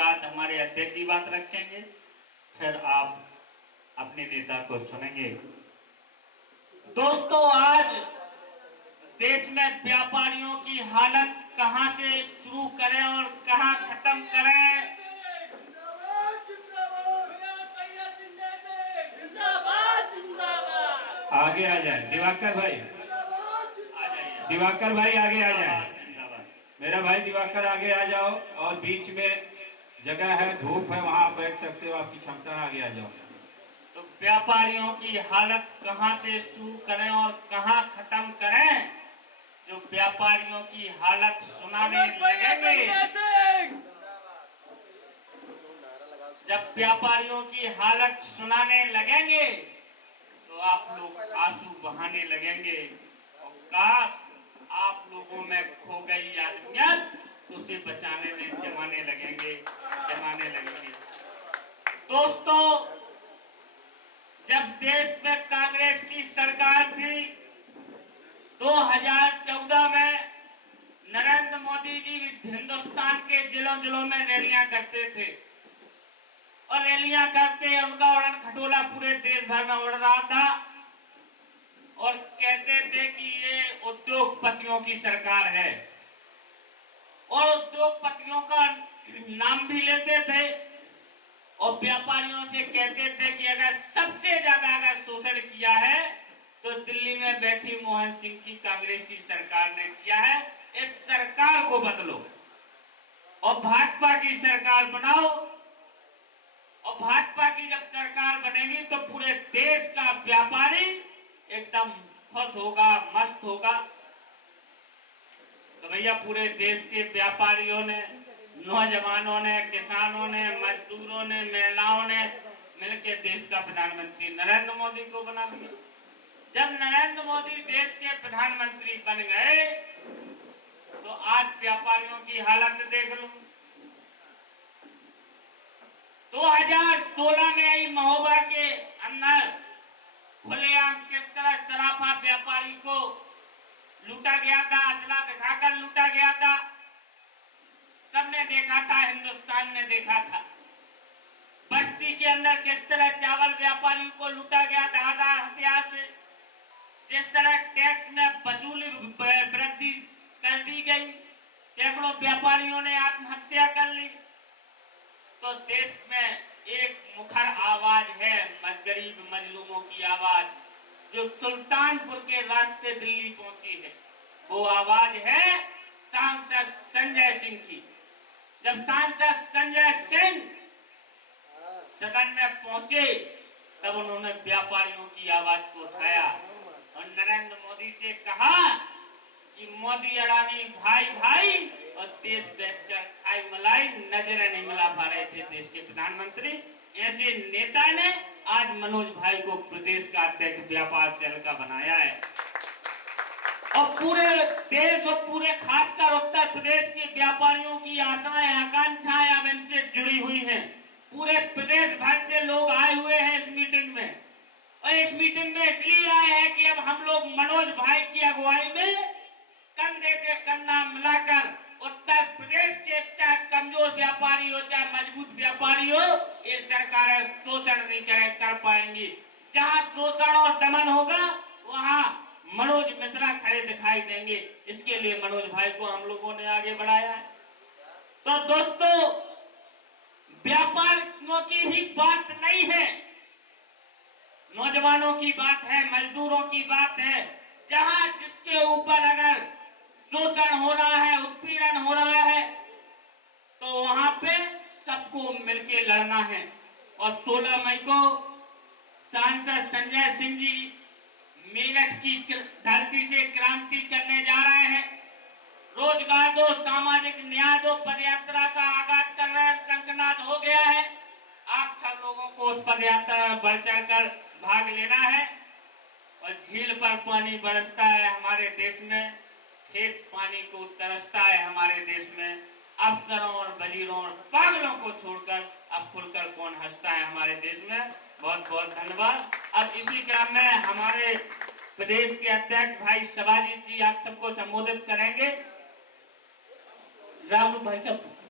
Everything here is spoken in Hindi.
बाद हमारे अध्यक्ष जी बात रखेंगे, फिर आप अपने नेता को सुनेंगे। दोस्तों, आज देश में व्यापारियों की हालत कहां से शुरू करें और कहां खत्म करें, आगे आ जाए दिवाकर भाई, आ जाइए। दिवाकर भाई आगे आ जाए, मेरा भाई दिवाकर आगे आ जाओ। और बीच में जगह है, धूप है, वहां बैठ सकते हो, आपकी क्षमता है, आगे आ जाओ। तो व्यापारियों की हालत कहां से शुरू करें और कहां खत्म करें, जो व्यापारियों की हालत सुनाने लगेंगे, जब व्यापारियों की हालत सुनाने लगेंगे तो आप लोग आंसू बहाने लगेंगे और काश आप लोगों में खो गई आदमियत तो उसे बचाने में जमाने लगेंगे। दोस्तों, जब देश में कांग्रेस की सरकार थी 2014 में, नरेंद्र मोदी जी हिंदुस्तान के जिलों में रैलियां करते थे और रैलियां करके उनका उड़न खटोला पूरे देश भर में उड़ रहा था और कहते थे कि ये उद्योगपतियों की सरकार है और उद्योगपतियों का नाम भी लेते थे और व्यापारियों से कहते थे कि अगर सबसे ज्यादा अगर शोषण किया है तो दिल्ली में बैठी मोहन सिंह की कांग्रेस की सरकार ने किया है। इस सरकार को बदलो और भाजपा की सरकार बनाओ, और भाजपा की जब सरकार बनेगी तो पूरे देश का व्यापारी एकदम खुश होगा, मस्त होगा। तो भैया पूरे देश के व्यापारियों ने, नौजवानों ने, किसानों ने, मजदूरों ने, महिलाओं ने मिलकर देश का प्रधानमंत्री नरेंद्र मोदी को बना दिया। जब नरेंद्र मोदी देश के प्रधानमंत्री बन गए तो आज व्यापारियों की हालत देख लो। 2016 में ही महोबा के अंदर खुलेआम किस तरह सराफा व्यापारी को लूटा गया था, असला दिखाकर लूटा गया था, सबने देखा था, हिंदुस्तान ने देखा था। बस्ती के अंदर किस तरह चावल व्यापारी को लूटा गया धारदार हथियार से, जिस तरह टैक्स में वसूली वृद्धि कर दी गई, सैकड़ों व्यापारियों ने आत्महत्या कर ली। तो देश में एक मुखर आवाज है, गरीब मजलूमों की आवाज, जो सुल्तानपुर के रास्ते दिल्ली पहुंची है। वो आवाज है सांसद संजय सिंह की। जब सांसद संजय सिंह सदन में पहुंचे तब उन्होंने व्यापारियों की आवाज को उठाया और नरेंद्र मोदी से कहा कि मोदी अडानी भाई भाई और देश बैठकर खाई मलाई, नजरें नहीं मिला पा रहे थे देश के प्रधानमंत्री। ऐसे नेता ने आज मनोज भाई को प्रदेश का अध्यक्ष व्यापार सेल का बनाया है और पूरे देश और पूरे खासकर उत्तर प्रदेश के व्यापारियों की आशाएं आकांक्षाएं अब इनसे जुड़ी हुई हैं। पूरे प्रदेश भर से लोग आए हुए हैं इस मीटिंग में, और इस मीटिंग में इसलिए आए हैं कि अब हम लोग मनोज भाई की अगुवाई में कंधे से कंधा मिलाकर उत्तर प्रदेश के चाहे कमजोर व्यापारी हो चाहे मजबूत व्यापारी हो, ये सरकारें शोषण नहीं कर पाएंगी। जहां शोषण और दमन होगा वहां मनोज मिश्रा खड़े दिखाई देंगे। इसके लिए मनोज भाई को हम लोगों ने आगे बढ़ाया है। तो दोस्तों, व्यापारियों की ही बात नहीं है, नौजवानों की बात है, मजदूरों की बात है। जहां जिसके ऊपर अगर शोषण हो रहा है, उत्पीड़न हो रहा है, तो वहां पे सबको मिलके लड़ना है। और 16 मई को सांसद संजय सिंह जी मेरठ की धरती से क्रांति करने जा रहे हैं। रोजगार दो, सामाजिक न्याय दो पदयात्रा का आगाज कर रहे हैं। शंखनाद हो गया है। आप सब लोगों को उस पदयात्रा में बढ़ चढ़ कर भाग लेना है। और झील पर पानी बरसता है हमारे देश में, खेत पानी को तरसता है हमारे देश में। अफसरों और वजीरों और पागलों को छोड़कर अब खुलकर कौन हंसता है हमारे देश में। बहुत बहुत धन्यवाद। अब इसी क्रम में हमारे प्रदेश के अध्यक्ष भाई शिवाजी जी आप सबको संबोधित करेंगे। राहुल भाई साहब